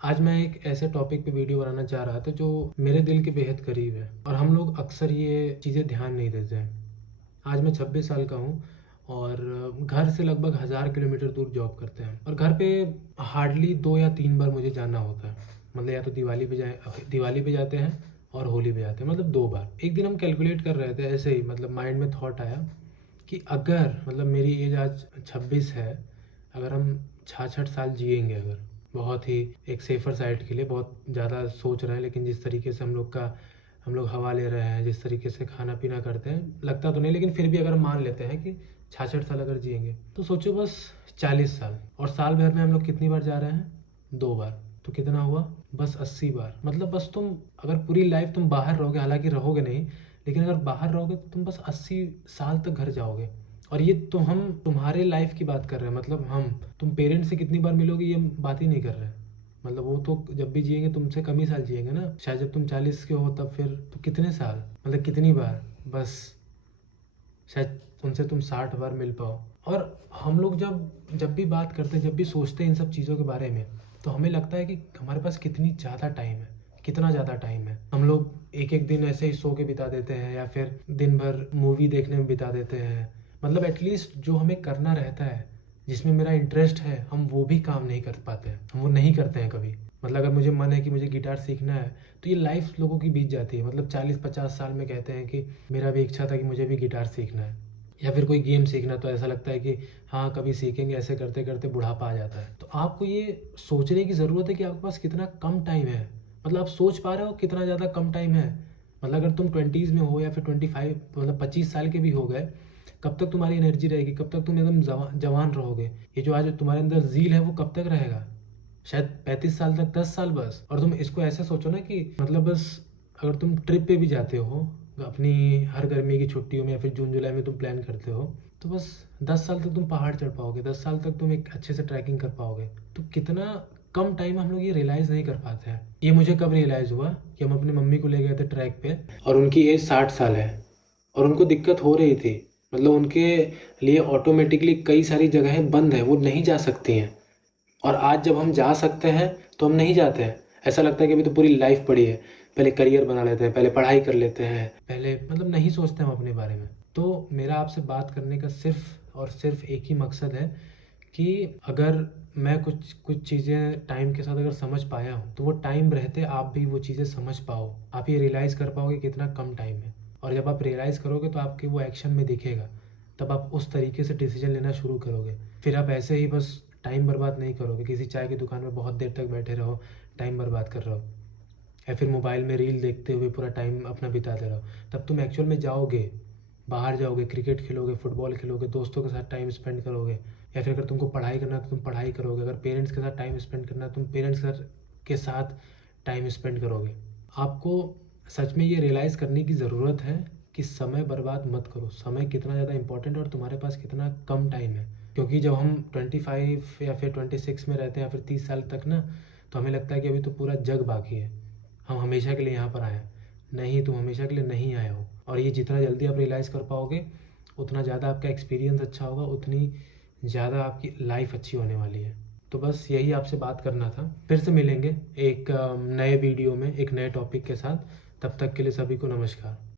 आज मैं एक ऐसे टॉपिक पे वीडियो बनाना चाह रहा था जो मेरे दिल के बेहद करीब है और हम लोग अक्सर ये चीज़ें ध्यान नहीं देते हैं। आज मैं 26 साल का हूँ और घर से लगभग 1000 किलोमीटर दूर जॉब करते हैं और घर पे हार्डली 2 या 3 बार मुझे जाना होता है। मतलब या तो दिवाली पे जाते हैं और होली पे जाते हैं, मतलब 2 बार। एक दिन हम कैलकुलेट कर रहे थे, ऐसे ही मतलब माइंड में थॉट आया कि अगर मतलब मेरी एज आज 26 है, अगर हम 66 साल जिएंगे, अगर बहुत ही एक सेफ़र साइड के लिए बहुत ज़्यादा सोच रहे हैं, लेकिन जिस तरीके से हम लोग हवा ले रहे हैं, जिस तरीके से खाना पीना करते हैं, लगता तो नहीं, लेकिन फिर भी अगर मान लेते हैं कि 66 साल अगर जिएंगे तो सोचो बस 40 साल। और साल भर में हम लोग कितनी बार जा रहे हैं? 2 बार। तो कितना हुआ? बस 80 बार। मतलब बस तुम अगर पूरी लाइफ तुम बाहर रहोगे, हालांकि रहोगे नहीं, लेकिन अगर बाहर रहोगे तो तुम बस 80 साल तक घर जाओगे। और ये तो हम तुम्हारे लाइफ की बात कर रहे हैं, मतलब तुम पेरेंट्स से कितनी बार मिलोगे ये हम बात ही नहीं कर रहे हैं। मतलब वो तो जब भी जिएंगे तुमसे कम ही साल जिएंगे ना, शायद जब तुम 40 के हो तब फिर तो कितने साल, मतलब कितनी बार, बस शायद उनसे तुम 60 बार मिल पाओ। और हम लोग जब जब भी बात करते हैं, जब भी सोचते हैं इन सब चीज़ों के बारे में, तो हमें लगता है कि हमारे पास कितनी ज़्यादा टाइम है, कितना ज़्यादा टाइम है। हम लोग एक एक दिन ऐसे ही सो के बिता देते हैं या फिर दिन भर मूवी देखने में बिता देते हैं। मतलब एटलीस्ट जो हमें करना रहता है, जिसमें मेरा इंटरेस्ट है, हम वो भी काम नहीं कर पाते हैं, हम वो नहीं करते हैं कभी। मतलब अगर मुझे मन है कि मुझे गिटार सीखना है, तो ये लाइफ लोगों की बीत जाती है। मतलब 40-50 साल में कहते हैं कि मेरा भी इच्छा था कि मुझे भी गिटार सीखना है, या फिर कोई गेम सीखना, तो ऐसा लगता है कि हाँ कभी सीखेंगे, ऐसे करते करते बुढ़ापा आ जाता है। तो आपको ये सोचने की ज़रूरत है कि आपके पास कितना कम टाइम है। मतलब आप सोच पा रहे हो कितना ज़्यादा कम टाइम है? मतलब अगर तुम 20s में हो या फिर 25, मतलब 25 साल के भी हो गए, कब तक तुम्हारी एनर्जी रहेगी? कब तक तुम एकदम जवान रहोगे? ये जो आज तुम्हारे अंदर ज़ील है वो कब तक रहेगा? शायद 35 साल तक, 10 साल बस। और तुम इसको ऐसे सोचो ना कि मतलब बस अगर तुम ट्रिप पे भी जाते हो अपनी हर गर्मी की छुट्टियों में या फिर जून जुलाई में तुम प्लान करते हो, तो बस 10 साल तक तुम पहाड़ चढ़ पाओगे, 10 साल तक तुम एक अच्छे से ट्रैकिंग कर पाओगे। तो कितना कम टाइम हम लोग ये रियलाइज़ नहीं कर पाते हैं। ये मुझे कब रियलाइज़ हुआ कि हम अपनी मम्मी को ले गए थे ट्रैक पे और उनकी एज 60 साल है और उनको दिक्कत हो रही थी। मतलब उनके लिए ऑटोमेटिकली कई सारी जगहें बंद हैं, वो नहीं जा सकती हैं। और आज जब हम जा सकते हैं तो हम नहीं जाते हैं। ऐसा लगता है कि अभी तो पूरी लाइफ पड़ी है, पहले करियर बना लेते हैं, पहले पढ़ाई कर लेते हैं, पहले मतलब नहीं सोचते हम अपने बारे में। तो मेरा आपसे बात करने का सिर्फ और सिर्फ एक ही मकसद है कि अगर मैं कुछ कुछ चीज़ें टाइम के साथ अगर समझ पाया हूँ, तो वो टाइम रहते आप भी वो चीज़ें समझ पाओ। आप ये रियलाइज़ कर पाओगे कितना कम टाइम है। और जब आप रियलाइज़ करोगे तो आपके वो एक्शन में दिखेगा, तब आप उस तरीके से डिसीजन लेना शुरू करोगे। फिर आप ऐसे ही बस टाइम बर्बाद नहीं करोगे, किसी चाय की दुकान में बहुत देर तक बैठे रहो, टाइम बर्बाद कर रहे हो, या फिर मोबाइल में रील देखते हुए पूरा टाइम अपना बिताते रहो। तब तुम एक्चुअल में जाओगे, बाहर जाओगे, क्रिकेट खेलोगे, फुटबॉल खेलोगे, दोस्तों के साथ टाइम स्पेंड करोगे। या फिर अगर तुमको पढ़ाई करना है तो तुम पढ़ाई करोगे, अगर पेरेंट्स के साथ टाइम स्पेंड करना है तुम पेरेंट्स के साथ टाइम स्पेंड करोगे। आपको सच में ये रियलाइज़ करने की ज़रूरत है कि समय बर्बाद मत करो। समय कितना ज़्यादा इंपॉर्टेंट है और तुम्हारे पास कितना कम टाइम है। क्योंकि जब हम 25 या फिर 26 में रहते हैं या फिर 30 साल तक ना, तो हमें लगता है कि अभी तो पूरा जग बाकी है, हम हमेशा के लिए यहाँ पर आए हैं। नहीं, तुम हमेशा के लिए नहीं आए हो। और ये जितना जल्दी आप रियलाइज़ कर पाओगे, उतना ज़्यादा आपका एक्सपीरियंस अच्छा होगा, उतनी ज़्यादा आपकी लाइफ अच्छी होने वाली है। तो बस यही आपसे बात करना था। फिर से मिलेंगे एक नए वीडियो में एक नए टॉपिक के साथ। तब तक के लिए सभी को नमस्कार।